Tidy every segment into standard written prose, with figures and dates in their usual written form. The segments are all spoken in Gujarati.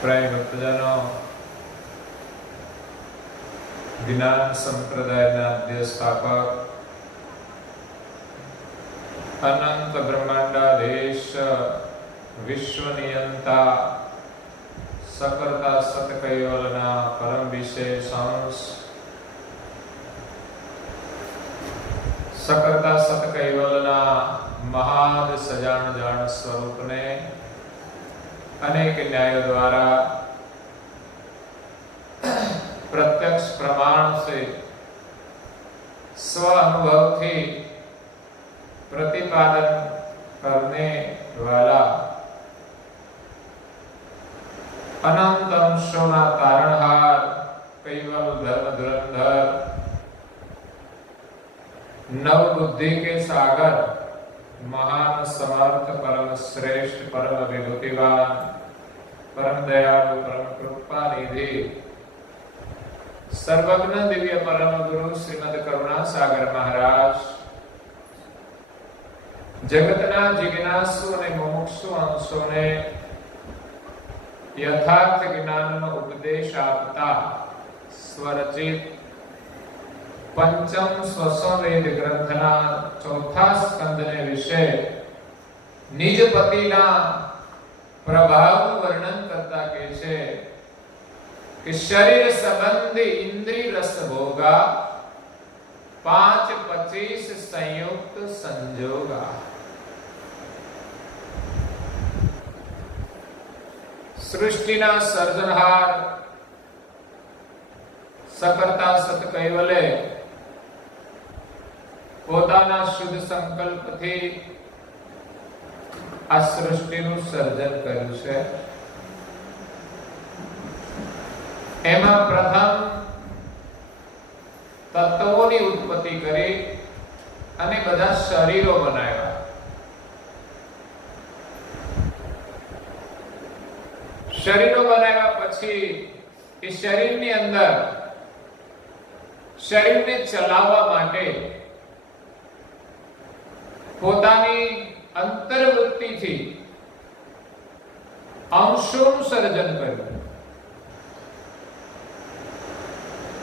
પ્રાય ભક્તજનો, જ્ઞાન સંપ્રદાયના આદ્ય સ્થાપક, અનંત બ્રહ્માંડાધીશ, વિશ્વનિયંતા, સકર્તા સતકૈવલના પરમ વિશેષ અંશ, સકર્તા સતકૈવલના મહાદ સજાણ જાણ સ્વરૂપને અનેક ન્યાયો દ્વારા प्रत्यक्ष प्रमाण से स्व अनुभव થી प्रतिपादन करने वाला अनंत अंशों तारणहार कैवल धर्म धुरंधर नव बुद्धि के सागर महान समर्थ परम श्रेष्ठ परम विभूतिवान परम दयालु परम कृपा निधि सर्वज्ञ दिव्य परम गुरु श्रीमद करुणा सागर महाराज जगतना जिज्ञासु અને મોક્ષુ અંશોને યથાર્થ જ્ઞાનનો ઉપદેશ આપતા સ્વરચિત પંચમ સ્વસંવેદ ગ્રંથના ચોથા સ્કંદને વિશે નિજ પતિના પ્રભાવનું વર્ણન કરતા કહે છે कि शरीर संबंधी इंद्रिय रस भोगा 5-25 संयुक्त संजोगा। सृष्टिना सर्जनहार सकर्ता सत कैवले પોતાના શુદ્ધ સંકલ્પથી આ સૃષ્ટિનું સર્જન કર્યું છે। એમાં પ્રથમ તત્વોની ઉત્પત્તિ કરી અને બધા શરીરો બનાવ્યા। શરીરો બનાવ્યા પછી એ શરીરની અંદર શરીરને ચલાવવા માટે પોતાની અંતર્વૃત્તિથી અંશોનું સર્જન કર્યું।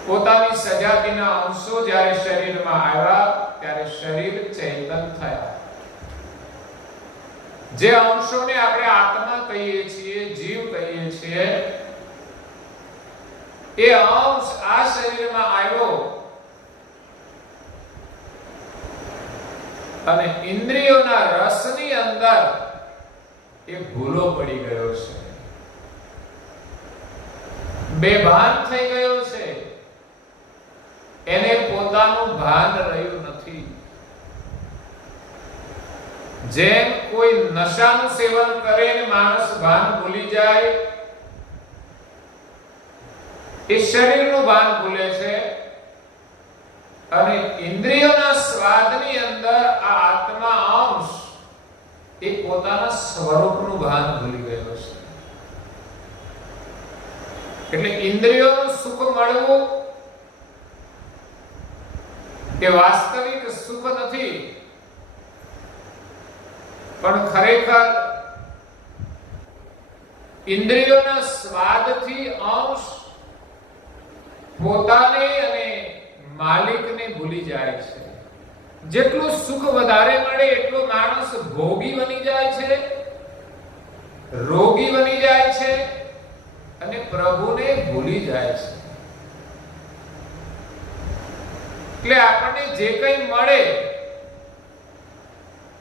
પોતાની સજાતિના અંશો જ્યારે શરીરમાં આવ્યા ત્યારે શરીર ચેતન થયા। જે અંશોને આપણે આત્મા કહીએ છીએ, જીવ કહીએ છીએ, એ અંશ આ શરીરમાં આવ્યો અને ઇન્દ્રિયોના રસની અંદર એ ભૂલો પડી ગયો છે, બેભાન થઈ ગયો છે, એને પોતાનું ભાન રહ્યું નથી। જેમ કોઈ નશાનું સેવન કરે ને માણસ ભાન ભૂલી જાય, એ શરીરનું ભાન ભૂલે છે અને ઇન્દ્રિયોના સ્વાદની અંદર આ આત્મા અંશ એ પોતાના સ્વરૂપનું ભાન ભૂલી ગયો છે। એટલે ઇન્દ્રિયોનું સુખ મળવું કે વાસ્તવિક સુખ નથી, પણ ખરેખર ઇન્દ્રિયોના સ્વાદથી અંશ પોતાને અને માલિકને ભૂલી જાય છે। જેટલું સુખ વધારે મળે એટલો માણસ ભોગી બની જાય છે, રોગી બની જાય છે અને પ્રભુને ભૂલી જાય છે। એટલે આપણને જે કંઈ મળે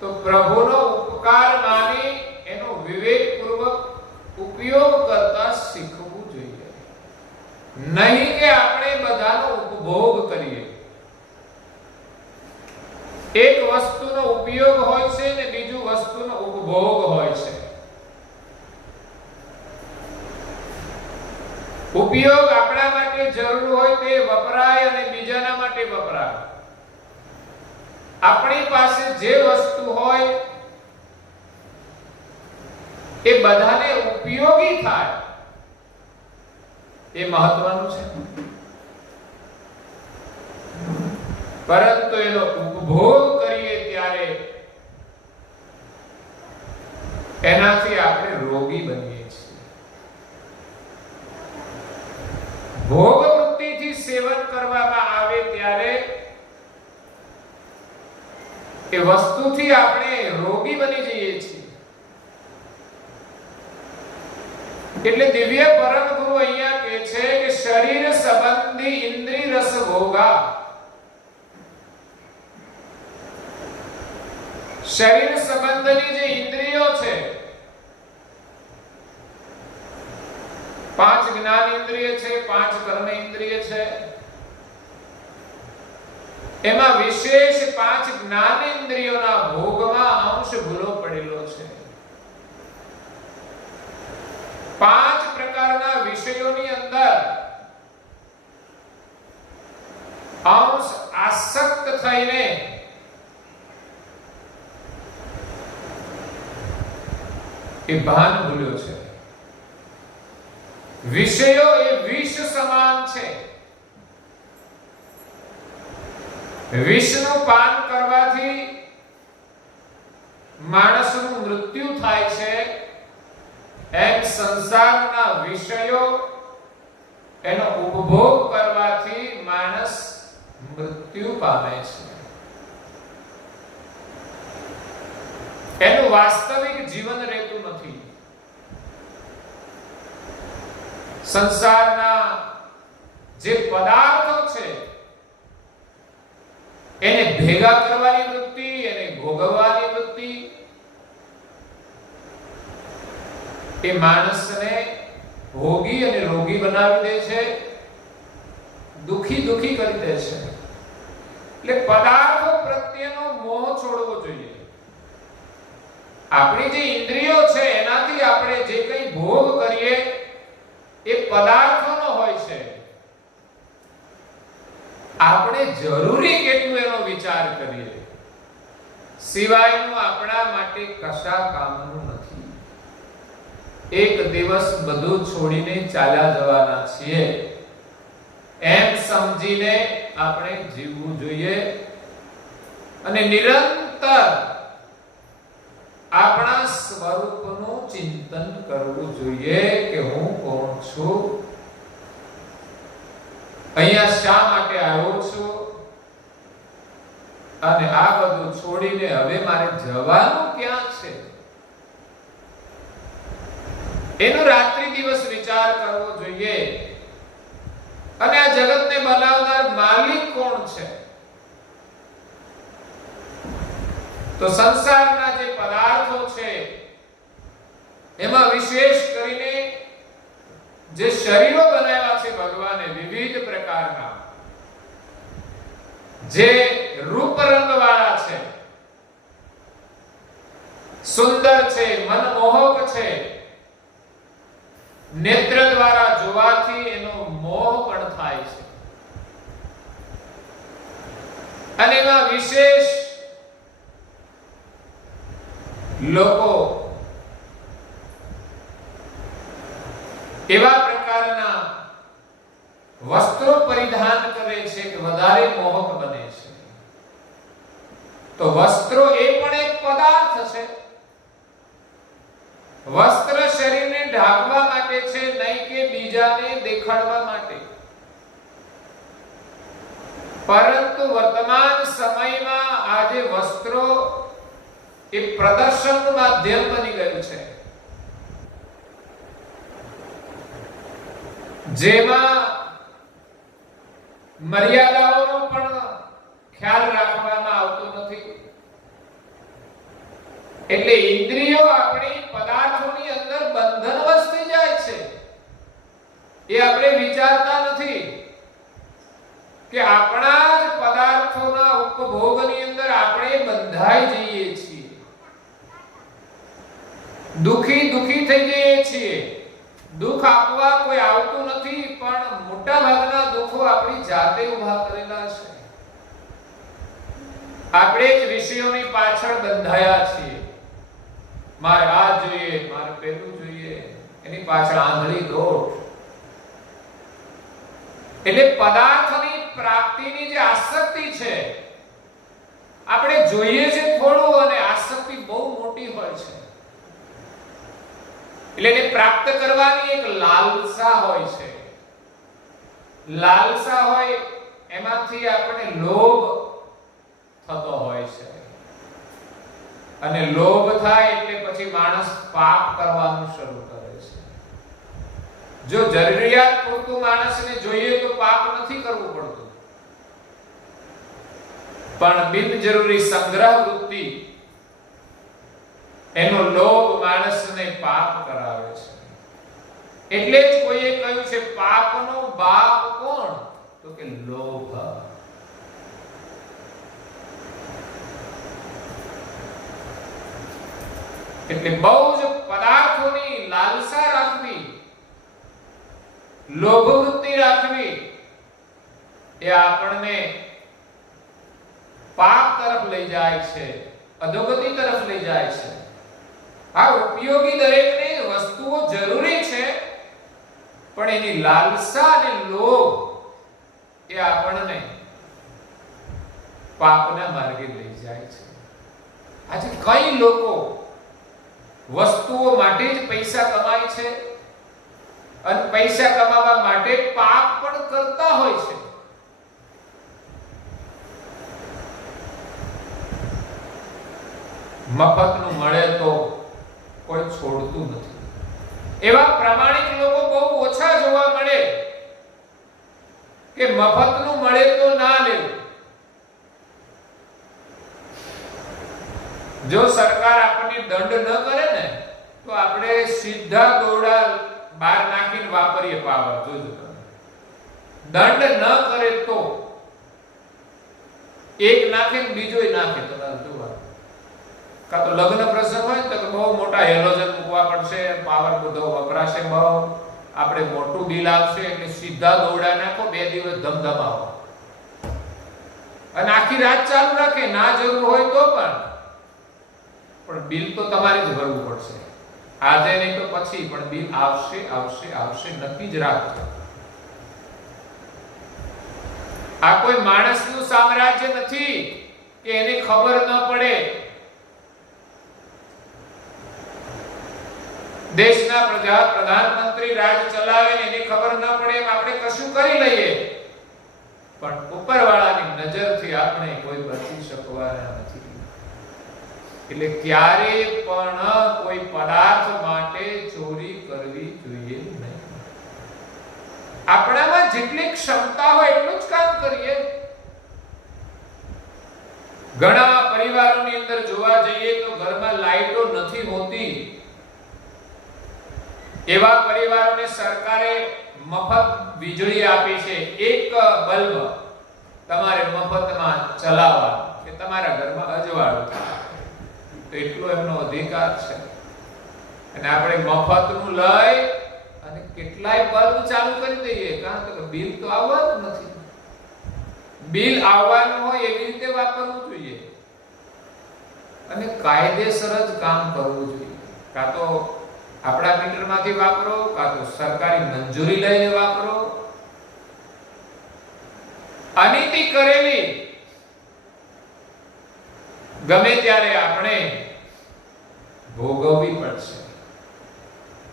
તો પ્રભુનો ઉપકાર માની એનો વિવેકપૂર્વક ઉપયોગ કરતા શીખવું જોઈએ, નહીં કે આપણે બધાનો ઉપભોગ કરીએ। એક વસ્તુનો ઉપયોગ હોય છે ને બીજું વસ્તુનો ઉપભોગ હોય છે। ઉપયોગ આપણા માટે જરૂર હોય તે વપરાય અને બીજાના માટે વપરાય। આપણી પાસે જે વસ્તુ હોય એ બધાને ઉપયોગી થાય એ મહત્વનું છે, પરંતુ એનો ઉપભોગ કરીએ ત્યારે એનાથી આપણે રોગી બનીએ છીએ। ભોગ વૃત્તિથી સેવન કરવામાં આવે ત્યારે એ વસ્તુથી આપણે રોગી બની જઈએ છીએ. એટલે દિવ્ય પરમ ગુરુ અહીંયા કહે છે કે શરીર સંબંધી ઇન્દ્રિય રસ ભોગા, શરીર સંબંધની જે ઇન્દ્રિયો છે, 5 જ્ઞાન ઇન્દ્રિય છે, 5 કર્મ ઇન્દ્રિય છે, એમાં વિશેષ 5 જ્ઞાન ઇન્દ્રિયોના ભોગમાં અંશ ભૂલો પડેલો છે. 5 પ્રકારના વિષયોની અંદર અંશ આસક્ત થઈને એ ભાન ભૂલ્યો છે. વિષયો એ વિષ સમાન છે. વિષનું પાન કરવાથી માણસનું મૃત્યુ થાય છે, એમ સંસારના વિષયો એનો ઉપભોગ કરવાથી માણસ મૃત્યુ પામે છે. એનું વાસ્તવિક જીવન રહેતું નથી. સંસારના જે પદાર્થો છે એને ભેગા કરવાની વૃત્તિ, એને ભોગવવાની વૃત્તિ, એ માણસને ભોગી અને રોગી બનાવી દે છે, દુખી કરી દે છે. એટલે પદાર્થો પ્રત્યેનો મોહ છોડવો જોઈએ. આપણી જે ઇન્દ્રિયો છે એનાથી આપણે જે કંઈ ભોગ કરીએ એ પદાર્થોનો હોય છે. આપણે જરૂરી કેટલું એનો વિચાર કરીએ, સિવાયનું આપણા માટે કશા કામનું નથી. એક દિવસ બધું છોડીને ચાલ્યા જવાના છીએ એમ સમજીને આપણે જીવવું જોઈએ અને નિરંતર આપણા સ્વરૂપનું ચિંતન કરવું જોઈએ કે હું કોણ છું, અહીંયા શા માટે આવ્યો છું અને આ બધું છોડીને હવે મારે જવાનું ક્યાં છે, એનો રાત્રિ દિવસ વિચાર કરવો જોઈએ. અને આ જગતને બનાવનાર માલિક કોણ છે? તો સંસારના જે પદાર્થો છે એમાં વિશેષ કરીને જે શરીરો બનાવ્યા છે ભગવાને વિવિધ પ્રકારના, જે રૂપ રંગ વાળા છે, સુંદર છે, મનમોહક છે, નેત્ર દ્વારા જોવાથી એનો મોહ પણ થાય છે. અને એમાં વિશેષ લોકો એવા પ્રકારના વસ્ત્રો પરિધાન કરે છે કે વધારે મોહક બને છે. તો વસ્ત્રો એ પણ એક પદાર્થ છે. વસ્ત્ર શરીરને ઢાંકવા માટે છે, નહીં કે બીજાને દેખાડવા માટે. પરંતુ વર્તમાન સમયમાં આજે વસ્ત્રો એ પ્રદર્શનનું માધ્યમ બની ગયું છે, જેમાં મર્યાદાઓનો પણ ખ્યાલ રાખવામાં આવતો નથી. એટલે ઇન્દ્રિયો આપણી પદાર્થોની અંદર બંધનવશ થઈ જાય છે. એ આપણે વિચારતા નથી કે આપણા જ પદાર્થોના ઉપભોગની અંદર આપણે બંધાઈ જઈએ છીએ, દુખી થઈ જઈએ છીએ. દુઃખ આપવા કોઈ આવતું નથી, પણ મોટા ભાગના દુઃખો આપણી જાતે ઊભા કરેલા છે. આપણે જ વિષયોની પાછળ બંધાયા છીએ. મારે આ જોઈએ, મારે પેલું જોઈએ, એની પાછળ આંધળી દોડ. એટલે પદાર્થની પ્રાપ્તિની જે આસક્તિ છે, આપણે જોઈએ છે થોડું અને આસક્તિ બહુ મોટી હોય છે. એટલે એને પ્રાપ્ત કરવાની એક લાલસા હોય છે. લાલસા હોય એમાંથી આપણે લોભ થતો હોય છે, અને લોભ થાય એટલે પછી માણસ પાપ કરવાનું શરૂ કરે છે. જો જરૂરિયાત પૂરતું માણસને જોઈએ તો પાપ નથી કરવું પડતું, પણ બિનજરૂરી સંગ્રહ વૃત્તિ એનો લોભ માણસને પાપ કરાવે છે. એટલે જ કોઈએ કહ્યું છે પાપનો બાપ કોણ? તો કે લોભ. એટલે બહુ જ પદાર્થોની લાલસા રાખવી, લોભ વૃત્તિ રાખવી એ આપણને પાપ તરફ લઈ જાય છે, અધોગતિ તરફ લઈ જાય છે. આ ઉપયોગી દરેકને વસ્તુઓ જરૂરી છે, પણ એની લાલસા અને લોભ એ આપણને પાપના માર્ગે લઈ જાય છે. આજે કઈ લોકો વસ્તુઓ માટે જ પૈસા કમાય છે અને પૈસા કમાવા માટે પાપ પણ કરતા હોય છે. મફતનું મળે તો કોઈ છોડતું નથી. એવા પ્રામાણિક લોકો બહુ ઓછા જોવા મળે કે મફતનું મળે તો ના લેવું. જો સરકાર આપણને દંડ ન કરે ને તો આપણે સીધા દોરડા બહાર નાખીને વાપરીએ પાવર. જોજો તમે, દંડ ન કરે તો એક નાખે ને બીજોય નાખે. તમારે જોવા કાં તો લગ્ન પ્રસંગ હોય તો બહુ મોટા હેલોજન મૂકવા પડશે, પાવર બધો વપરાશે, બહુ આપણે મોટું બિલ આવશે, એટલે સીધા દોરડા નાખો, 2 દિવસ ધમધમાવો અને આખી રાત ચાલુ રાખે. ના જરૂર હોય તો પણ બિલ તો તમારે જ ભરવું પડશે. આજે નહીં તો પછી પણ બિલ આવશે આવશે આવશે, નક્કી જ રાખજો. આ કોઈ માણસનું સામ્રાજ્ય નથી કે એને ખબર ન પડે. દેશના પ્રધાનમંત્રી રાજ ચલાવે ને એને ખબર ન પડે એમ આપણે કશું કરી લઈએ, પણ ઉપરવાળાની નજરથી આપણે કોઈ બચી શકવાના નથી. એટલે ક્યારે પણ કોઈ પદાર્થ માટે ચોરી કરવી જોઈએ નહીં. આપણામાં જેટલી ક્ષમતા હોય એટલું જ કામ કરીએ. ઘણા પરિવારોની અંદર જોવા જઈએ તો ઘરમાં લાઈટો નથી હોતી. એવા પરિવારોને સરકારે મફત વીજળી આપી છે. એક બલ્બ તમારે મફતમાં ચલાવવાનો કે તમારા ઘરમાં અજવાળું થાય, તો એટલો એમનો અધિકાર છે. અને આપણે મફતનું લઈ અને કેટલાય બલ્બ ચાલુ કરી દઈએ, કારણ કે બિલ તો આવવાનું નથી. બિલ આવવાનું હોય એવી રીતે વાપરવું જોઈએ અને કાયદેસર જ કામ કરવું જોઈએ. કાં તો આપણા મીટરમાંથી વાપરો, કાં તો સરકારી મંજૂરી લઈને વાપરો. અનીતિ કરેલી ગમે ત્યારે આપણે ભોગવવી પડશે.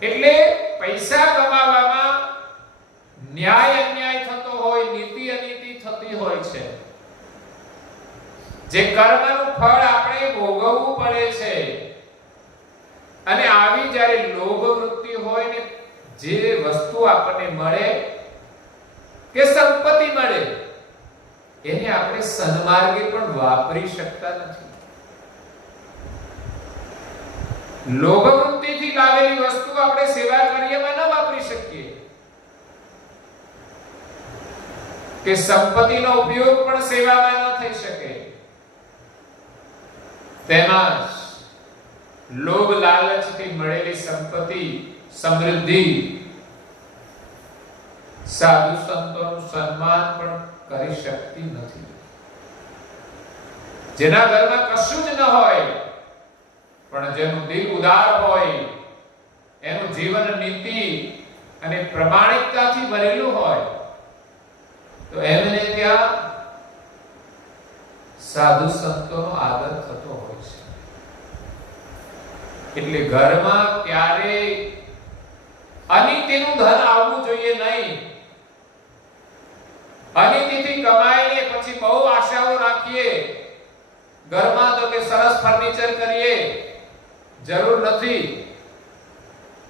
એટલે પૈસા કમાવામાં ન્યાય અન્યાય થતો હોય, નીતિ અનીતિ થતી હોય છે. જે કર્મનું ફળ આપણે ભોગવવું પડે છે. અને આવી જ્યારે લોભ વૃત્તિ હોય ને, જે વસ્તુ આપણને મળે કે સંપત્તિ મળે એને આપણે સન્માર્ગે પણ વાપરી શકતા નથી. લોભ વૃત્તિથી લાવેલી વસ્તુ આપણે સેવા કાર્યમાં ન વાપરી શકીએ, કે સંપત્તિનો ઉપયોગ પણ સેવામાં ન થઈ શકે. તેમાં લોભ લાલચથી મળેલી સંપત્તિ, સમૃદ્ધિ સાધુ સંતોનું સન્માન પણ કરી શકતી નથી. જેના ઘરમાં કશું જ ન હોય પણ જેનું દિલ ઉદાર હોય, એનું જીવન નીતિ અને પ્રમાણિકતાથી ભરેલું હોય, તો એમને ત્યાં સાધુ સંતોનો આદર થતો હોય છે. એટલે ઘરમાં ક્યારે અનીતિનું ધન આવવું જોઈએ નહીં. અનિતિથી કમાઈને પછી બહુ આશાઓ રાખીએ, ઘરમાં તો કે સરસ ફર્નિચર કરીએ, જરૂર નથી.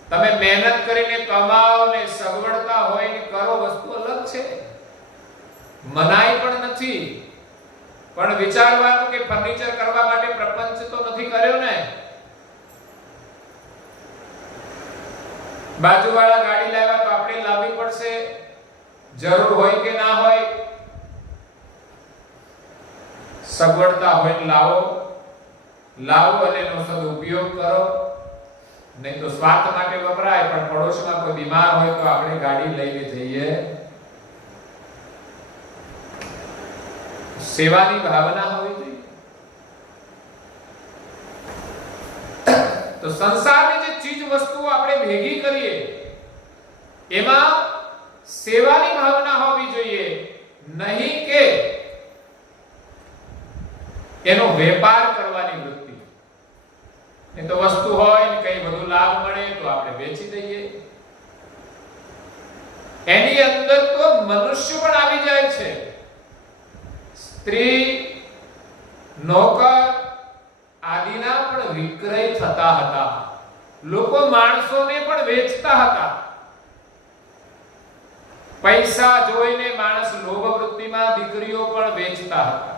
તમે મહેનત કરીને કમાઓ ને સગવડતા હોય ને કરો, વસ્તુ અલગ છે, મનાઈ પણ નથી. પણ વિચારવાનું કે ફર્નિચર કરવા માટે પ્રપંચ તો નથી કર્યો ને. બાજુવાળા ગાડી લાવ્યા તો આપણે લાવવી પડશે, જરૂર હોય કે ના હોય. સગવડતા હોય લાવો અને એનો સદુપયોગ કરો. નહીં તો સ્વાર્થ માટે વપરાય, પણ પડોશમાં કોઈ બીમાર હોય તો આપણે ગાડી લઈને જઈએ. સેવાની ભાવના હોવી જોઈએ. તો સંસારની જે ચીજ વસ્તુઓ આપણે ભેગી કરીએ એમાં સેવાની ભાવના હોવી જોઈએ, નહીં કે એનો વેપાર કરવાની વૃત્તિ. એ તો વસ્તુ હોય ને કઈ વધુ લાભ મળે તો આપણે વેચી દઈએ. એની અંદર તો મનુષ્ય પણ આવી જાય છે. સ્ત્રી, નોકર આદિના પણ વિક્રય થતા હતા. લોકો માણસોને પણ વેચતા હતા. પૈસા જોઈને માણસ લોભ વૃત્તિમાં દીકરીઓ પણ વેચતા હતા.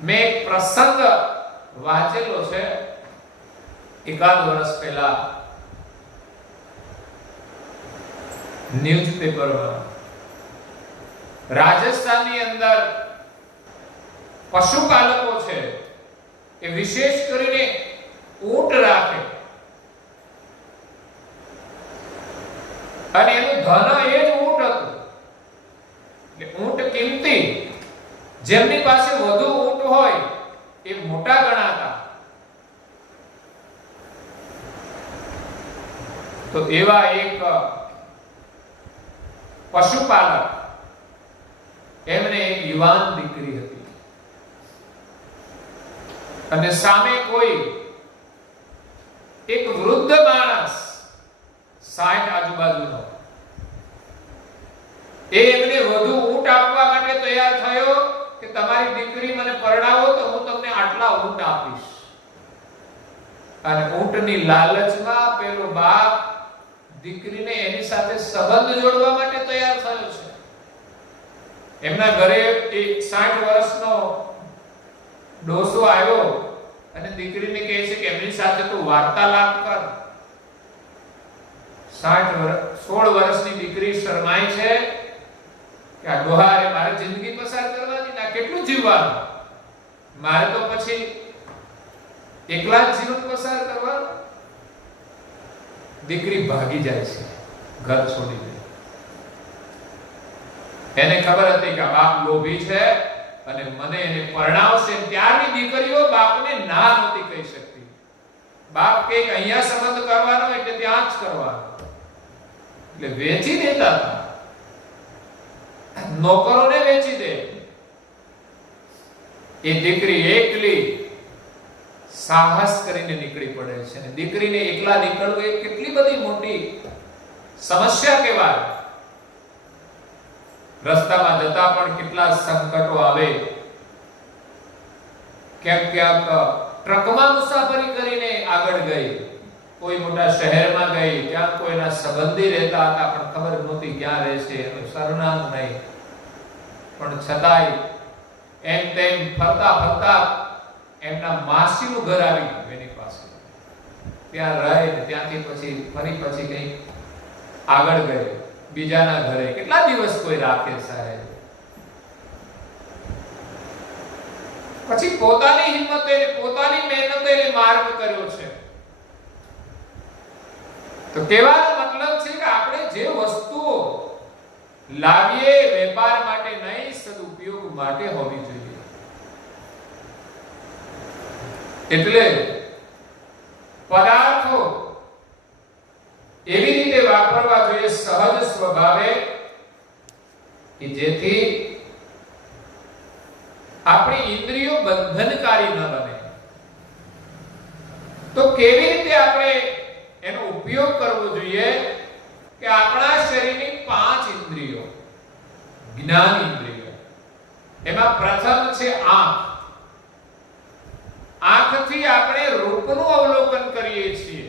મેં એક પ્રસંગ વાંચેલો છે એકાદ વર્ષ પહેલા ન્યૂઝપેપરમાં. રાજસ્થાનની અંદર પશુપાલકો છે એ વિશેષ કરીને ઊંટ રાખે અને એનું ધન એ જ ઊંટ હતું. એટલે ઊંટ કિંમતી, જેમની પાસે વધુ ઊંટ હોય એ મોટા ગણાતા. તો એવા એક પશુપાલક, એમને એક યુવાન દીકરી હતી અને સામે કોઈ એક વૃદ્ધ માણસ 60 આજુબાજુનો, એ એમને વધુ ઊંટ આપવા માટે તૈયાર થયો કે તમારી દીકરી મને પરણાવો તો હું તમને આટલા ઊંટ આપીશ. અને ઊંટની લાલચમાં પેલો બાપ દીકરીને એની સાથે સંબંધ જોડવા માટે તૈયાર થયો છે. એમના ઘરે એક 60 વર્ષનો ડોસો આવ્યો અને દીકરીને કહે છે કે એમની સાથે તું વાર્તાલાપ કર. 16 વર્ષની દીકરી શરમાય છે કે આ ડોહારે મારે જિંદગી પસાર કરવાની, ના કેટલું જીવવાનું, મારે તો પછી એકલા જ જીવન પસાર કરવાનું. દીકરી ભાગી જાય છે ઘર છોડીને. એને ખબર હતી કે બાપ લોભી છે અને મને એને પરણાવશે. ત્યારની દીકરીઓ બાપને ના નહોતી કહી શકતી. બાપ કે અહીંયા સંબંધ કરવાનો એટલે ત્યાં જ કરવાનો, એટલે વેચી દેતા હતા. નોકરોને વેચી દે. એ દીકરી એકલી સાહસ કરીને નીકળી પડે છે. અને દીકરીને એકલા નીકળવું એ કેટલી બધી મોટી સમસ્યા કહેવાય. રસ્તામાં જતા પણ કેટલા સંકટો આવે. ક્યાંક ટ્રકમાં મુસાફરી કરીને આગળ ગઈ, કોઈ મોટા શહેરમાં ગઈ, ત્યાં કોઈના સંબંધી રહેતા હતા પણ ખબર નહોતી ક્યાં રહેશે, એનું સરનામું નહીં. પણ છતાંય એમ તેમ ફરતા ફરતા એમના માસીનું ઘર આવી ગયું એની પાસે. ત્યાં રહે, ત્યાંથી ફરી કઈ આગળ ગઈ બીજાના ઘરે. કેટલા દિવસ કોઈ રાખે સાહેબ. પછી પોતાની હિંમતે, પોતાની મહેનતે માર્ગ કર્યો છે. તો કહેવાનો મતલબ છે કે આપણે જે વસ્તુઓ લાવીએ વેપાર માટે નહીં, સદુપયોગ માટે હોવી જોઈએ. એટલે પદાર્થો એવી રીતે વાપરવા જોઈએ સહજ સ્વભાવે કે જેથી આપણી ઇન્દ્રિયો બંધનકારી ન બને. તો કેવી રીતે આપણે એનો ઉપયોગ કરવો જોઈએ કે આપણા શરીરની 5 ઇન્દ્રિયો, જ્ઞાન છે આંખ. આંખથી આપણે રૂપનું અવલોકન કરીએ છીએ.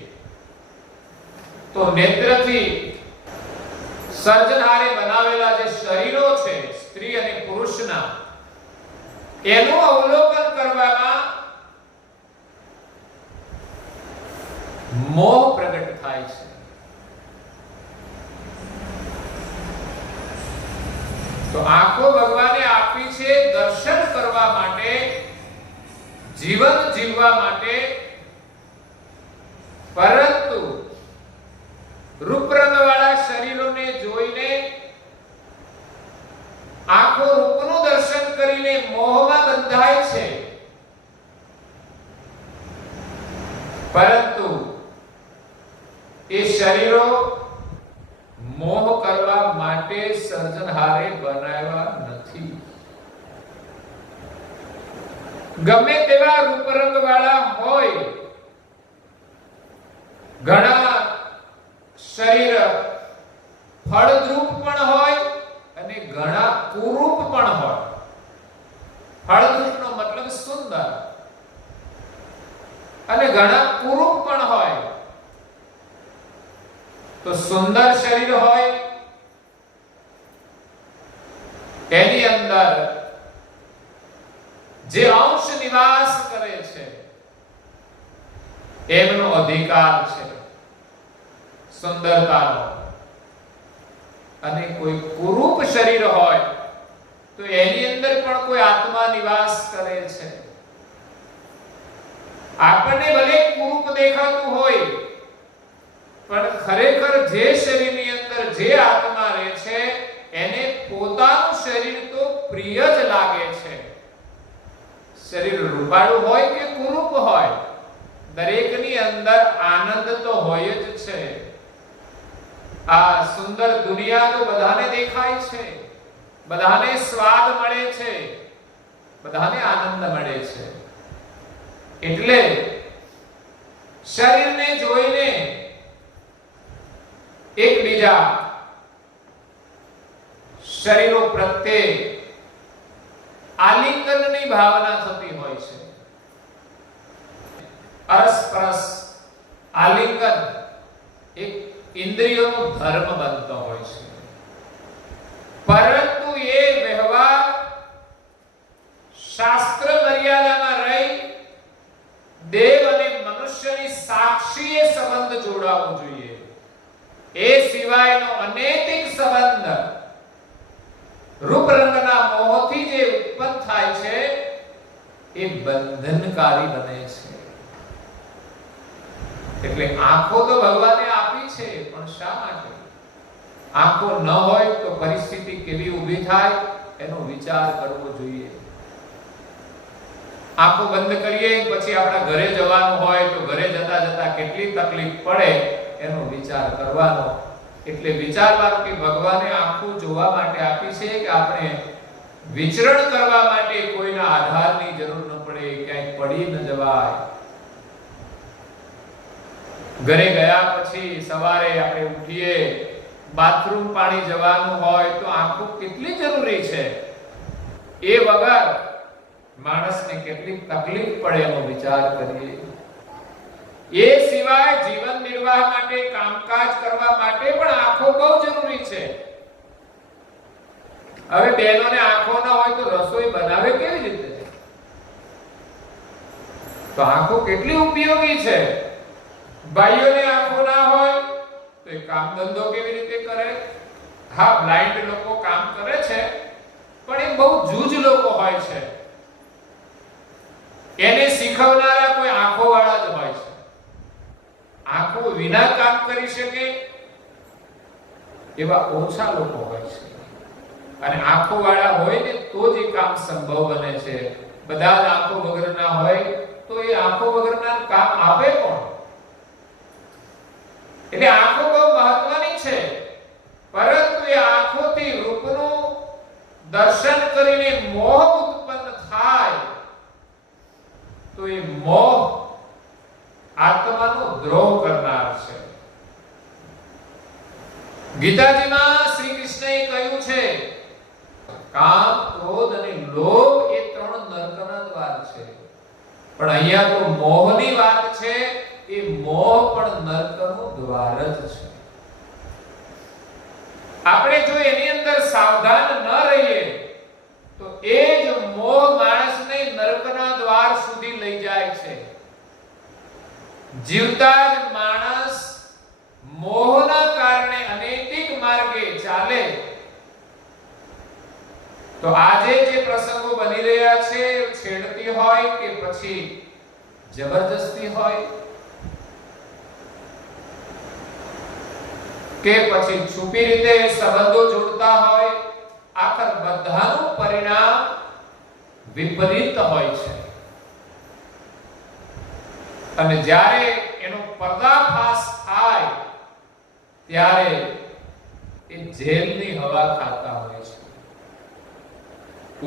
તો નેત્રથી સર્જનહારે બનાવેલા જે શરીરો છે સ્ત્રી અને પુરુષના, એનું અવલોકન કરવામાં મોહ પ્રગટ થાય છે. તો આંખો ભગવાને આપી છે દર્શન કરવા માટે, જીવન જીવવા માટે, પરંતુ રૂપરંગવાળા શરીરોને જોઈને આંખો રૂપનું દર્શન કરીને મોહમાં બંધાય છે. પરંતુ એ શરીરો મોહ કરવા માટે સર્જનહારે બનાવ્યા નથી. ગમે તેવા રૂપરંગ વાળા હોય, ઘણા શરીર ફળદ્રુપ પણ હોય અને ઘણા કુરૂપ પણ હોય. ફળદ્રુપનો મતલબ સુંદર, અને ઘણા કુરૂપ પણ હોય. તો સુંદર શરીર હોય એની અંદર જે અંશ નિવાસ કરે છે એમનો અધિકાર છે સુંદરતાનો. અને કોઈ કુરૂપ શરીર હોય તો એની અંદર પણ કોઈ આત્મા નિવાસ કરે છે. આપણને ભલે કુરૂપ દેખાતું હોય, પણ ખરેખર જે શરીરની અંદર જે આત્મા રહે છે એને પોતાનું શરીર તો પ્રિય જ લાગે છે. શરીર રૂપાળું હોય કે કુરૂપ હોય, દરેકની અંદર આનંદ તો હોય જ છે. આ સુંદર દુનિયા તો બધાને દેખાય છે, બધાને સ્વાદ મળે છે, બધાને આનંદ મળે છે. એટલે શરીરને જોઈને એકબીજા શરીરો પ્રત્યે આલિંગનની ભાવના થતી હોય છે. અરસપરસ આલિંગન એક ઇન્દ્રિયોનો ધર્મ બનતો હોય છે. પરંતુ એ વ્યવહાર શાસ્ત્ર મર્યાદામાં રહી દેવ અને મનુષ્યની સાક્ષીએ સંબંધ જોડાવવો જોઈએ. એ સિવાયનો અનૈતિક સંબંધ રૂપરંગના મોહથી જે ઉત્પન્ન થાય છે એ બંધનકારી બને છે. એટલે આંખો તો ભગવાને આપી છે, પણ શા માટે? આંખો ન હોય તો પરિસ્થિતિ કેવી ઊભી થાય એનો વિચાર કરવો જોઈએ. આંખો બંધ કરીએ પછી આપણા ઘરે જવાનું હોય તો ઘરે જતા જતા કેટલી તકલીફ પડે એનો વિચાર કરવાનો. એટલે વિચારવાનું કે ભગવાને આંખો જોવા માટે આપી છે કે આપણે વિચરણ કરવા માટે કોઈના આધારની જરૂર ન પડે, ક્યાંય પડી ન જવાય. ઘરે ગયા પછી સવારે આપણે ઉઠીએ, બાથરૂમ પાણી જવાનું હોય તો આંખો કેટલી જરૂરી છે. એ વગર માણસને કેટલી તકલીફ પડે એનો વિચાર કરીએ. એ સિવાય જીવન નિર્વાહ માટે, કામકાજ કરવા માટે પણ આંખો બહુ જરૂરી છે. હવે બહેનોને આંખો ના હોય તો રસોઈ બનાવે કેવી રીતે? તો આંખો કેટલી ઉપયોગી છે. ભાઈઓને આંખો ના હોય તો એ કામ ધંધો કેવી રીતે કરે? હા, બ્લાઇન્ડ લોકો કામ કરે છે, પણ એ બહુ જૂજ લોકો હોય છે. એને શીખવનારા કોઈ આંખો વાળા જ હોય છે. આંખો વિના કામ કરી શકે એવા ઓછા લોકો હોય છે. અને આંખો વાળા હોય ને તો જ એ કામ સંભવ બને છે. બધા જ આંખો વગરના હોય તો એ આંખો વગરના કામ આપે કોણ? એટલે આંખો બહુ મહત્વની છે. પરંતુ એ આંખોથી રૂપનું દર્શન કરીને મોહ ઉત્પન્ન થાય તો એ મોહ આત્માનો દ્રોહ કરનાર છે. ગીતાજીમાં શ્રી કૃષ્ણએ કહ્યું છે કામ, ક્રોધ અને લોભ એ ત્રણ પણ અહીંયા તો મોહની વાત છે. એ મોહ પણ નરકનું દ્વાર જ છે. આપણે જો એની અંદર સાવધાન ન રહીએ તો એ જ મોહ માણસને નરકના દ્વાર સુધી લઈ જાય છે. જીવતા જ માણસ મોહના કારણે અનૈતિક માર્ગે ચાલે તો આજે જે પ્રસંગો બની રહ્યા છે, છેડતી હોય કે પછી જબરદસ્તી હોય કે પછી છુપી રીતે સંબંધો જોડતા હોય, આખર બધાનું પરિણામ વિપરીત હોય છે. અને જ્યારે એનો પર્દાફાશ થાય ત્યારે એ જેલની હવા ખાતા હોય છે.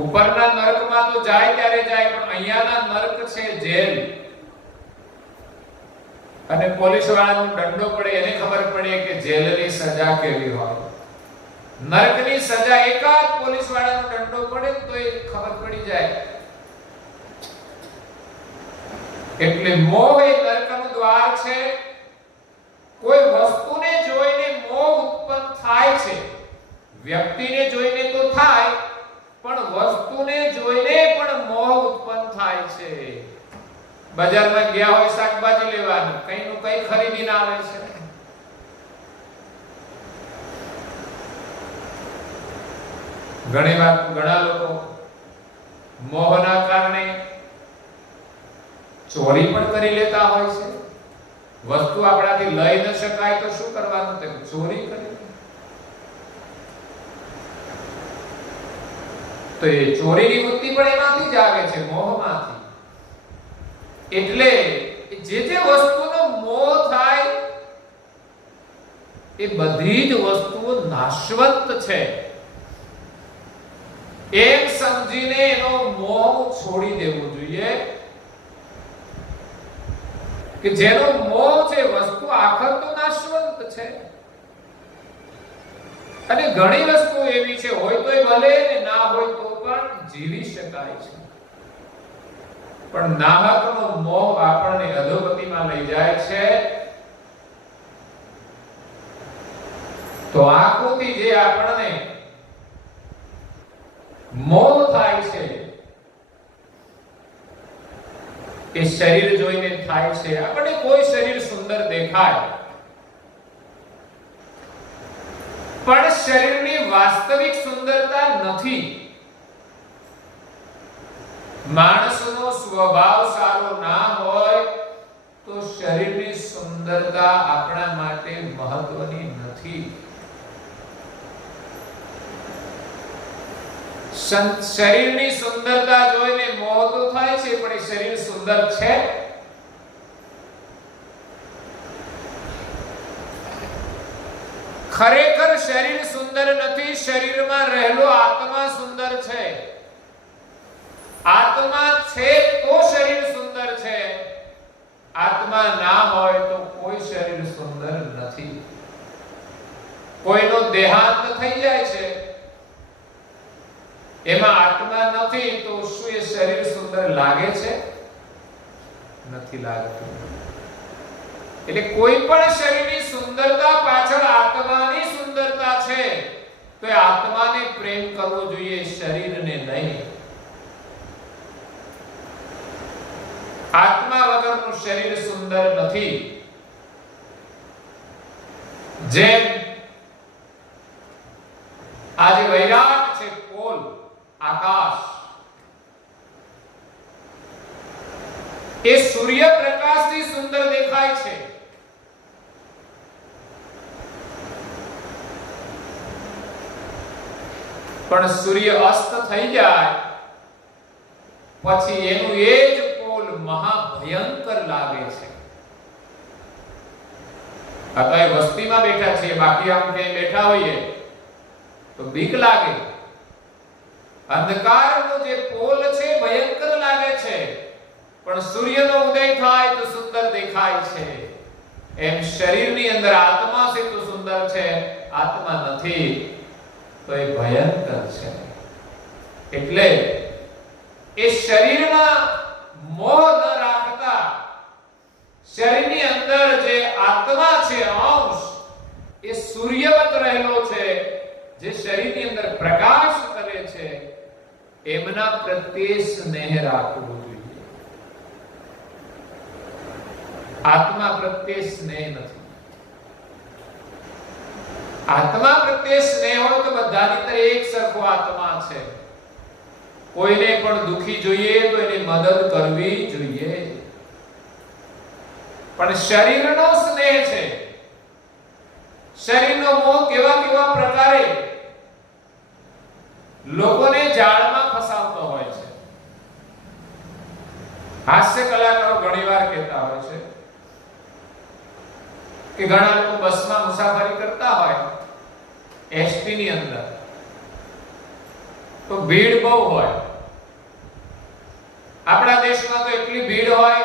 ઉપરના નરકમાં તો જાય ત્યારે જાય, પણ અહીંયાના નરક છે જેલ. અને પોલીસ વાળાનો દંડો પડે એને ખબર પડે કે જેલની સજા કેવી હોય. નરકની સજા એકાદ પોલીસ વાળાનો દંડો પડે તો એ ખબર પડી જાય. એટલે મોહ એ નરકનું દ્વાર છે. કોઈ વસ્તુને જોઈને મોહ ઉત્પન્ન થાય છે. વ્યક્તિને જોઈને તો થાય, પણ વસ્તુને જોઈને પણ મોહ ઉત્પન્ન થાય છે. બજારમાં ગયા હોય શાકભાજી લેવાનું, કઈનું કઈ ખરીદીને આવે છે. ઘણા લોકો મોહના કારણે ચોરી પણ કરી લેતા હોય છે. વસ્તુ આપણાથી લઈ ન શકાય તો શું કરવાનું? તે ચોરી કરી. તો એ ચોરીની વૃત્તિ પણ એમાંથી જ આવે છે, મોહમાંથી. એટલે જે વસ્તુનો મોહ થાય એ બધી જ વસ્તુઓ નાશવંત છે એમ સમજીને એનો મોહ છોડી દેવો જોઈએ. કે જેનો મોહ છે, વસ્તુ આખર તો નાશવંત છે. અને ઘણી વસ્તુ એવી છે, હોય તો ભલે ને ના હોય તો પણ જીવી શકાય છે. પણ નાહકનો મોહ આપણને અધોગતિમાં લઈ જાય છે. તો આંખોથી જે આપણને મોહ થાય છે એ શરીર જોઈને થાય છે. આપણને કોઈ શરીર સુંદર દેખાય, પણ શરીરની વાસ્તવિક સુંદરતા નથી. માણસનો સ્વભાવ સારો ના હોય તો શરીરની સુંદરતા આપણા માટે મહત્વની નથી. શરીરની સુંદરતા જોઈને મોહ તો થાય છે, પણ એ શરીર સુંદર છે? ખરેખર શરીર સુંદર નથી. શરીરમાં રહેલો આત્મા સુંદર છે. આત્મા છે તો શરીર સુંદર છે. આત્મા ના હોય તો કોઈ શરીર સુંદર નથી. કોઈનો દેહાંત થઈ જાય છે, એમાં આત્મા નથી તો શું એ શરીર સુંદર લાગે છે? નથી લાગતું. એટલે કોઈ પણ શરીરની સુંદરતા પાછળ આત્માની સુંદરતા છે. તો એ આત્માને પ્રેમ કરવો જોઈએ, શરીરને નહીં. આત્મા વગરનું શરીર સુંદર નથી. જેમ આજે વૈરાગ છે, પોલ, આકાશ, એ સૂર્ય પ્રકાશથી સુંદર દેખાય છે. પણ સૂર્ય અસ્ત થઈ જાય પછી એનું એ જ પોલ મહાભયંકર લાગે છે. આપણે વસ્તીમાં બેઠા છીએ, બાકી આમ ક્યાંય બેઠા હોઈએ તો બીક લાગે. અંધકારનો જે પોલ છે ભયંકર લાગે છે, પણ સૂર્યનો ઉદય થાય તો સુંદર દેખાય છે. એમ શરીરની અંદર આત્મા છે તો સુંદર છે, આત્મા નથી તો એ ભયંકર છે. એટલે એ શરીરમાં મોહ ન શરીરની અંદર જે આત્મા છે, અંશ, એ સૂર્યવત રહેલો છે, જે શરીરની અંદર પ્રકાશ કરે છે, એમના પ્રત્યે સ્નેહ રાખવો જોઈએ. આત્મા પ્રત્યે સ્નેહ નથી. આત્મા પ્રત્યે સ્નેહ હોય તો બધાની અંદર એક સરખો આત્મા છે. કોઈને પણ દુખી જોઈએ તો એની મદદ કરવી જોઈએ. પણ શરીરનો સ્નેહ છે. શરીરનો મોહ કેવા કેવા પ્રકારે લોકોને જાળમાં ફસાવતો હોય છે. હાસ્ય કલાકારો ઘણીવાર કહેતા હોય છે કે ઘણા લોકો બસમાં મુસાફરી કરતા હોય, એસટી ની અંદર, તો ભીડ બહુ હોય. આપણા દેશમાં તો એટલી ભીડ હોય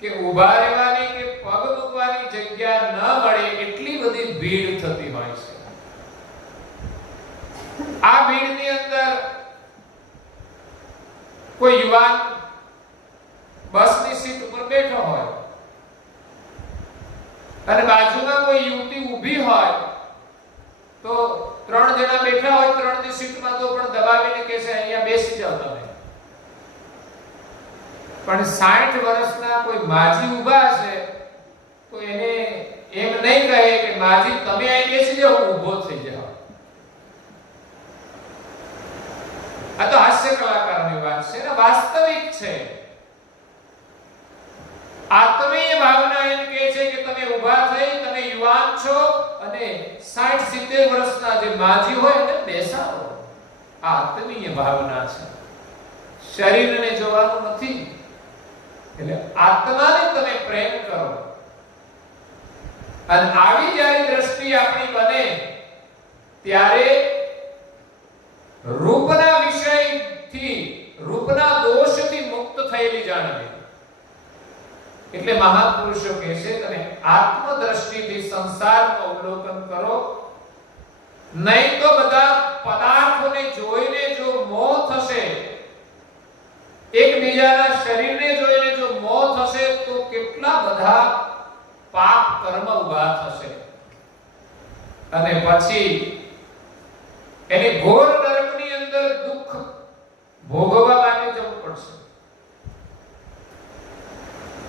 કે ઊભા રહેવાની કે પગ મૂકવાની જગ્યા ન મળે, એટલી બધી ભીડ થતી હોય છે. આ ભીડની અંદર કોઈ યુવાન બસની સીટ ઉપર બેઠો હોય અને બાજુમાં કોઈ યુવતી ઊભી હોય, તો 3 જણા બેઠા હોય, 3 ની સીટમાં તો પણ દબાવીને કહેશે અહીંયા બેસી જાઓ તમે. પણ 60 વર્ષના કોઈ માજી ઊભા છે તો એને એમ નહીં કહે કે માજી તમે અહીં બેસી જાઓ, હું ઊભો થઈ જાઉં. આ તો હાસ્ય કલાકારની વાત છે ને, વાસ્તવિક છે. આત્મીય ભાવના એમ કહે છે કે તમે ઊભા થઈ, તમે યુવાન છો અને 60-70 વર્ષના જે માજી હોય એને બેસાડો. આ આત્મીય ભાવના છે. શરીરને જોવાનું નથી. એટલે આત્માને તમે પ્રેમ કરો. અને આવી જ્યારે દ્રષ્ટિ આપણી બને ત્યારે રૂપના વિષયથી, રૂપના દોષથી મુક્ત થયેલી જાણવી. એટલે મહાપુરુષો કહે છે તમે આત્મદ્રષ્ટિથી સંસારનું અવલોકન કરો. નહીં તો બધા પદાર્થોને જોઈને જો મોહ થશે, એકબીજાના શરીરને જોઈને જો મોહ થશે, તો કેટલા બધા પાપ કર્મ ઉભા થશે અને પછી એને ઘોર નરકની અંદર દુઃખ ભોગવવા માટે જવું પડશે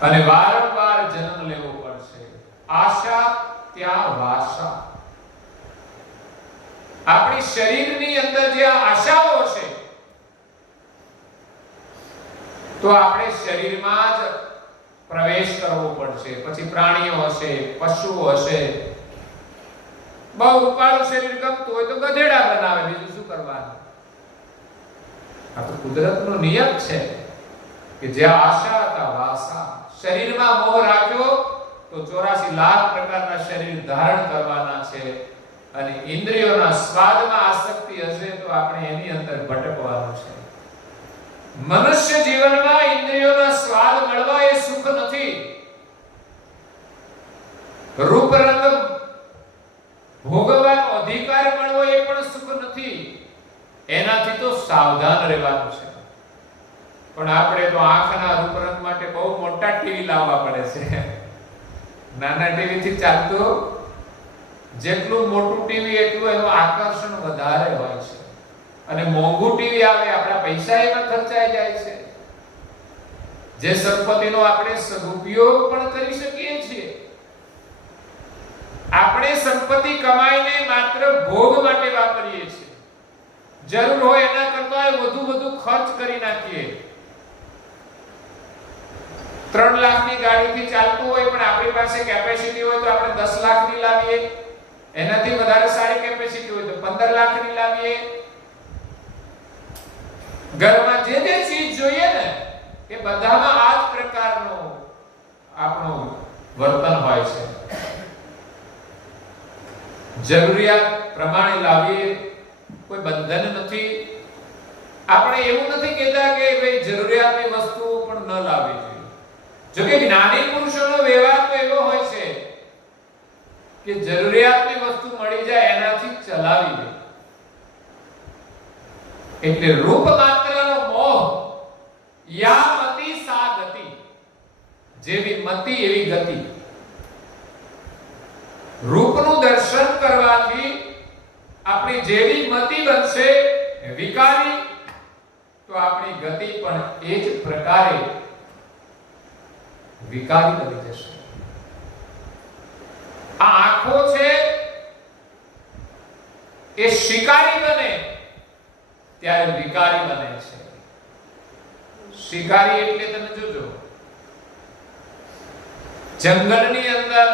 અને વારંવાર જન્મ લેવો પડશે. આશા ત્યાં વાસા. આપણી શરીરની અંદર જે આશાઓ છે, તો આપણે શરીરમાં જ પ્રવેશ કરવો પડશે. પછી પ્રાણીઓ હશે, પશુઓ હશે. બહુ રૂપાળું શરીર ગમતું હોય તો ગધેડા બનાવે, બીજું શું કરવાનું? આ તો કુદરતનો નિયમ છે કે જ્યાં આશા હતા વાસા. શરીરમાં મોહ રાખ્યો તો 84 લાખ પ્રકારના શરીર ધારણ કરવાના છે અને ઇન્દ્રિયોના સ્વાદમાં આસક્તિ હશે તો આપણે એની અંદર ભટકવાનું છે. મનુષ્ય જીવનમાં ઇન્દ્રિયોના સ્વાદ મળવા એ સુખ નથી. રૂપ રંગ ભોગવવાનો અધિકાર મળવો એ પણ સુખ નથી. એનાથી તો સાવધાન રહેવાનું છે. પણ આપણે તો આંખના રૂપ રંગ માટે બહુ મોટા ટીવી લાવવા પડે છે. નાના ટીવી થી ચાલતું, જેટલું મોટું ટીવી એટલું એનું આકર્ષણ વધારે હોય છે. અને મોંઘું ટીવી આવે, આપણા પૈસા એમાં ખર્ચાઈ જાય છે. જે સંપત્તિનો આપણે સદુપયોગ પણ કરી શકીએ છીએ. આપણે સંપત્તિ કમાઈને માત્ર ભોગ માટે વાપરીએ છીએ. જરૂર હોય એના કરતા વધુ ખર્ચ કરી નાખીએ. 3 લાખની ગાડીથી ચાલતું હોય પણ આપણી પાસે કેપેસિટી હોય તો આપણે 10 લાખની લાવીએ. એનાથી વધારે સારી કેપેસિટી હોય તો 15 લાખની લાવીએ. ઘરમાં જે ચીજ જોઈએ ને એ બધામાં આ જ પ્રકારનું આપણું વર્તન હોય છે. જરૂરિયાત પ્રમાણે લાવીએ, કોઈ બંધન નથી. આપણે એવું નથી કહેતા કે ભાઈ જરૂરિયાતની વસ્તુઓ પણ ન લાવવી જોઈએ. જો કે જ્ઞાની પુરુષોનો વ્યવહાર તો એવો હોય છે કે જરૂરિયાતની વસ્તુ મળી જાય એનાથી ચલાવી દે. એટલે રૂપ માત્રનો મોહ યા મતિ સા ગતિ. જે મતિ એવી ગતિ. રૂપનું દર્શન કરવાથી આપણી જેવી મતિ બનશે વિકારી, તો આપણી ગતિ પણ એ જ પ્રકારે વિકારી બની જશે. આ આંખો છે એ શિકારી બને ત્યારે વિકારી બને છે. શિકારી એટલે તમે જોજો, જંગલની અંદર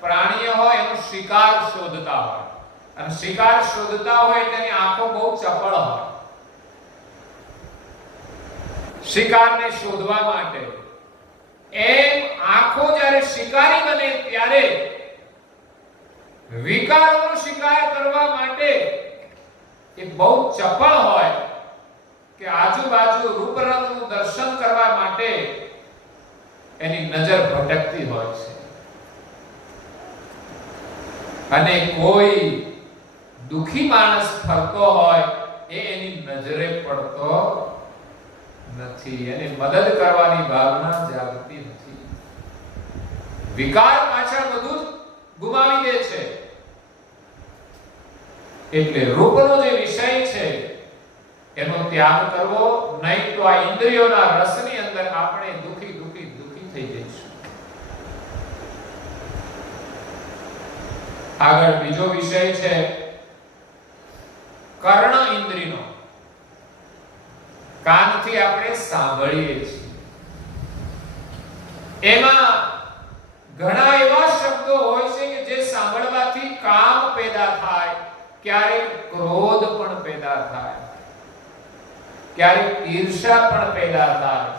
પ્રાણીઓ હોય એનો શિકાર શોધતા હોય, અને શિકાર શોધતા હોય એટલે એની આંખો બહુ ચપળ હોય શિકારને શોધવા માટે. એમ આંખો જ્યારે શિકારી બને ત્યારે વિકારનો શિકાર કરવા માટે એ બહુ ચપળ હોય કે આજુબાજુ રૂપ રંગનું દર્શન કરવા માટે એની નજર ભટકતી હોય છે. અને કોઈ દુખી માણસ ફરતો હોય એ એની નજરે પડતો નથી, એને મદદ કરવાની ભાવના જાગતી નથી. વિકાર પાછળ બધું ગુમાવી દે છે. એટલે રૂપનો જે વિષય છે એનો ત્યાગ કરવો, નહીં તો આ ઇન્દ્રિયોના રસની અંદર આપણે દુખી દુખી દુખી થઈ જઈશું. આગળ બીજો વિષય છે કર્ણ ઇન્દ્રિયનો. કાનથી આપણે સાંભળીએ છીએ, એમાં ઘણા એવા શબ્દો હોય છે કે જે સાંભળવાથી કામ પેદા થાય, ક્યારેક ક્રોધ પણ પેદા થાય, ક્યારેક ઈર્ષા પણ પેદા થાય,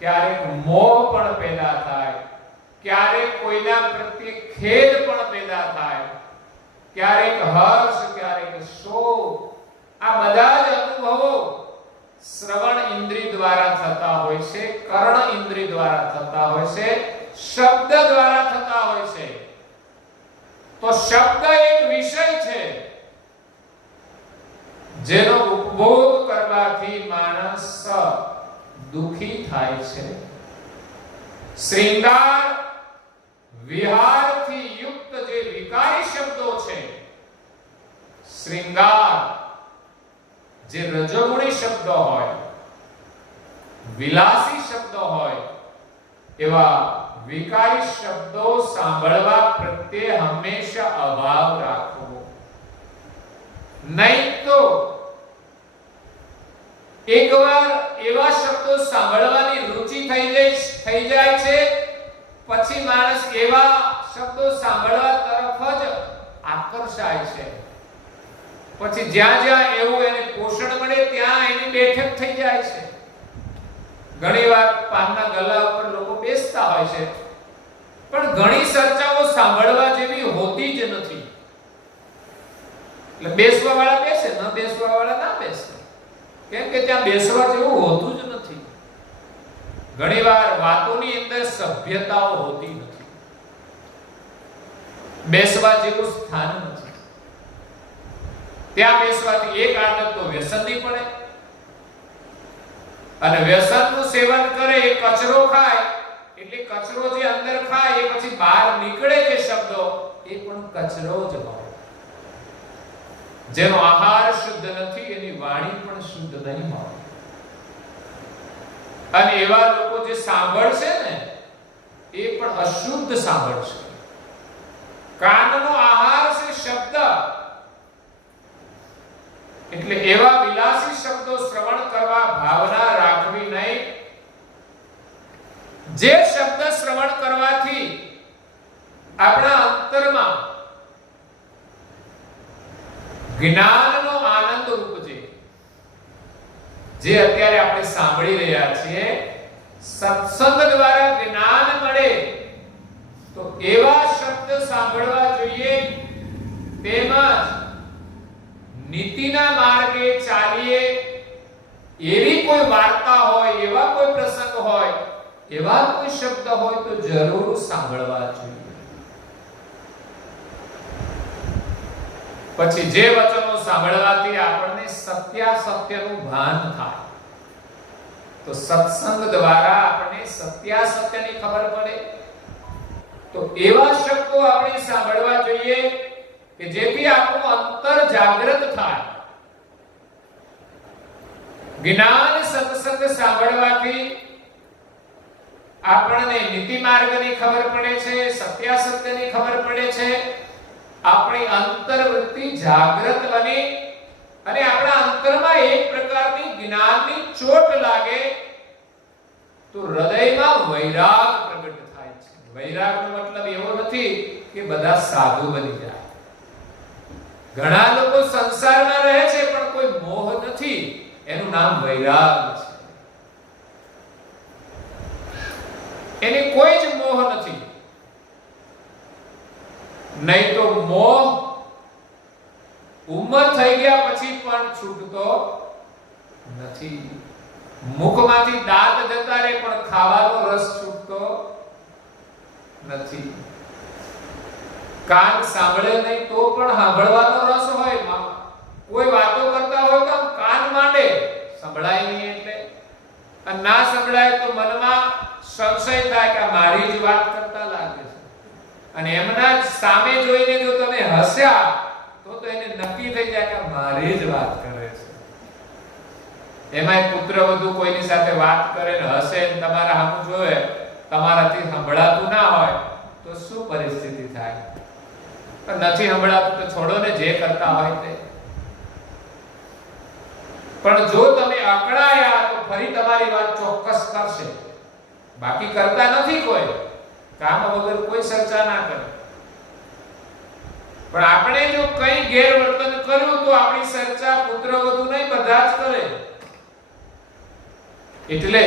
ક્યારેક મોહ પણ પેદા થાય, ક્યારેક કોઈના પ્રત્યે ખેદ પણ પેદા થાય, ક્યારેક હર્ષ, ક્યારેક શોક. આ બધા જ અનુભવો શ્રવણ ઇન્દ્રિય દ્વારા થતા હોય છે, કર્ણ ઇન્દ્રિય દ્વારા થતા હોય છે, શબ્દ દ્વારા થતા હોય છે. તો શબ્દ એક વિષય છે જેનો ઉપભોગ કરવાથી માણસ દુખી થાય છે. શ્રૃંગાર વિહારથી યુક્ત જે વિકારી શબ્દો છે, શ્રૃંગાર જે રજોગુણી શબ્દો હોય, વિલાસી શબ્દો હોય, એવા વિકારી શબ્દો સાંભળવા પ્રત્યે હંમેશા અભાવ રાખવો. નહીં તો એકવાર એવા શબ્દો સાંભળવાની રુચિ થઈ જાય છે, પછી માણસ એવા શબ્દો સાંભળવા તરફ જ આકર્ષાય છે. પછી જ્યાં જ્યાં એવું એને પોષણ મળે ત્યાં એની બેઠક થઈ જાય છે. ઘણીવાર પાનના ગલ્લા ઉપર લોકો બેસતા હોય છે, પણ ઘણી ચર્ચાઓ સાંભળવા જેવી હોતી જ નથી. એટલે બેસવા વાળા બેસે, ન બેસવા વાળા ના બેસે, કેમ કે ત્યાં બેસવા જેવું હોતું જ નથી. ઘણીવાર વાતોની અંદર સભ્યતાઓ હોતી નથી, બેસવા જેવું સ્થાન નથી. ત્યાં બેસવાથી એક આદત તો વ્યસનની પડે, અને વ્યસનનું સેવન કરે એ કચરો ખાય, એટલે કચરો જે અંદર ખાય એ પછી બહાર નીકળે જે શબ્દો એ પણ કચરો જ હોય. જેનો આહાર શુદ્ધ નથી એની વાણી પણ શુદ્ધ નહીં હોય. અને એવા લોકો જે સાંભળશે ને એ પણ અશુદ્ધ સાંભળશે. કાનનો આહાર છે શબ્દ, એટલે એવા વિલાસી શબ્દો શ્રવણ કરવા ભાવના રાખવી નહીં. જે શબ્દ શ્રવણ કરવાથી આપણા અંતરમાં જ્ઞાનનો આનંદ ઉપજે, જે અત્યારે આપણે સાંભળી રહ્યા છીએ, સત્સંગ દ્વારા જ્ઞાન મળે, તો એવા શબ્દ સાંભળવા જોઈએ. તેમજ નીતિના માર્ગે ચાલીએ એવી કોઈ વાર્તા હોય, એવા કોઈ પ્રસંગ હોય, એવા કોઈ શબ્દ હોય તો જરૂર સાંભળવા જોઈએ. પછી જે વચનો સાંભળવાથી આપણને સત્યાસત્યનું ભાન થાય, તો સત્સંગ દ્વારા આપણને સત્યાસત્યની ખબર પડે. તો એવા શબ્દો આપણે સાંભળવા જોઈએ કે જેથી આપણું અંતર જાગૃત થાય. જ્ઞાન સત્સંગ સાંભળવાથી આપણને નીતિ માર્ગની ખબર પડે છે, સત્યાસત્યની ખબર પડે છે, આપણી અંતર્વૃત્તિ જાગૃત બની અને આપણા અંતરમાં એક પ્રકારની જ્ઞાનની ચોટ લાગે તો હૃદયમાં વૈરાગ પ્રગટ થાય છે. વૈરાગનો મતલબ એવો નથી કે બધા સાધુ બની જાય. ઘણા લોકો સંસારમાં રહે છે પણ કોઈ મોહ નથી, એનું નામ વૈરાગ છે. એની કોઈ જ મોહ નથી. નહીં તો મોહ ઉંમર થઈ ગયા પછી પણ છૂટતો નથી. મુખમાંથી દાંત જતા રહે પણ ખાવાનો રસ છૂટતો નથી. કાન સાંભળે નહીં તો પણ સાંભળવાનો રસ હોય. કોઈ વાતો કરતા હોય તો કાન માંડે, સંભળાય નહીં એટલે. અને ના સંભળાય તો મનમાં સંશય થાય કે મારી જ વાત કરતા લાગે છે. અને એમના સામે જોઈને જો તમે હસ્યા તો એને નક્કી થઈ જાય કે મારી જ વાત કરે છે. એમાંય પુત્રવધુ કોઈની સાથે વાત કરે ને હસે ને તમારા સામું જોવે, તમારાથી સંભળાતું ના હોય તો શું પરિસ્થિતિ થાય? પણ નથી સંભળાતું તો છોડો ને, જે કરતા હોય તે. પણ જો તમે અકળાયા તો ફરી તમારી વાત ચોક્કસ કરશે. બાકી કરતા નથી કોઈ, કામ વગર કોઈ ચર્ચા ના કરે. પણ આપણે જો કઈ ગેરવર્તન કર્યું તો આપણી ચર્ચા પુત્રવધુ નહીં બધા જ કરે. એટલે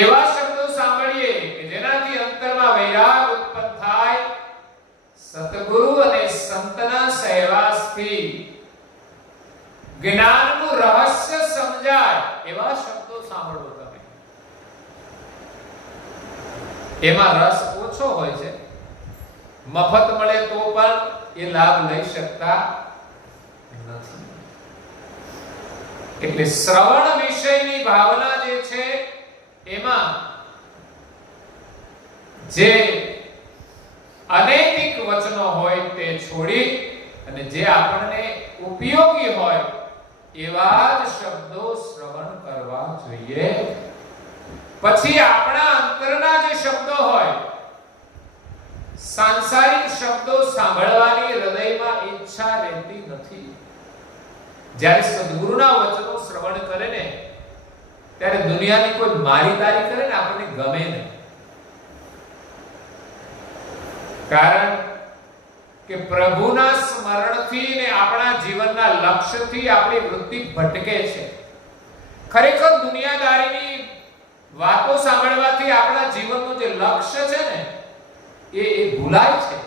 એવા શબ્દો સાંભળીએ કે જેનાથી અંતરમાં વૈરાગ ઉત્પન્ન થાય. સતગુરુ અને સંતના સહવાસથી જ્ઞાનનું રહસ્ય સમજાય એવા શબ્દો સાંભળો તમે. એમાં રસ ઓછો હોય છે, મફત મળે તો પણ એ લાભ લઈ શકતા નથી. એટલે શ્રવણ વિષયની ભાવના જે છે એમાં જે અનૈતિક વચનો હોય તે છોડી અને જે આપણને ઉપયોગી હોય એવા જ શબ્દો શ્રવણ કરવા જોઈએ. પછી આપણા અંતરના જે શબ્દો હોય, સાંસારિક શબ્દો સાંભળવાની હૃદયમાં ઈચ્છા રહેતી નથી. જ્યારે સદગુરુના વચનો શ્રવણ કરે ને ત્યારે દુનિયાની કોઈ મારી તારી કરે ને આપણને ગમે નહીં. કારણ કે પ્રભુના સ્મરણથી ને આપણા જીવનના લક્ષ્યથી આપણી વૃત્તિ ભટકે છે. ખરેખર દુનિયાદારીની વાતો સાંભળવાથી આપણા જીવનનું જે લક્ષ્ય છે ને એ ભૂલાય છે.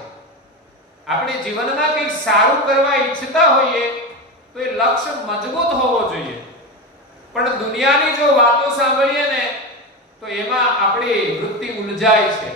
આપણે જીવનમાં કંઈક સારું કરવા ઈચ્છતા હોઈએ તો એ લક્ષ્ય મજબૂત હોવો જોઈએ. પણ દુનિયાની જો વાતો સાંભળીએ ને તો એમાં આપણી વૃત્તિ ઉલઝાય છે.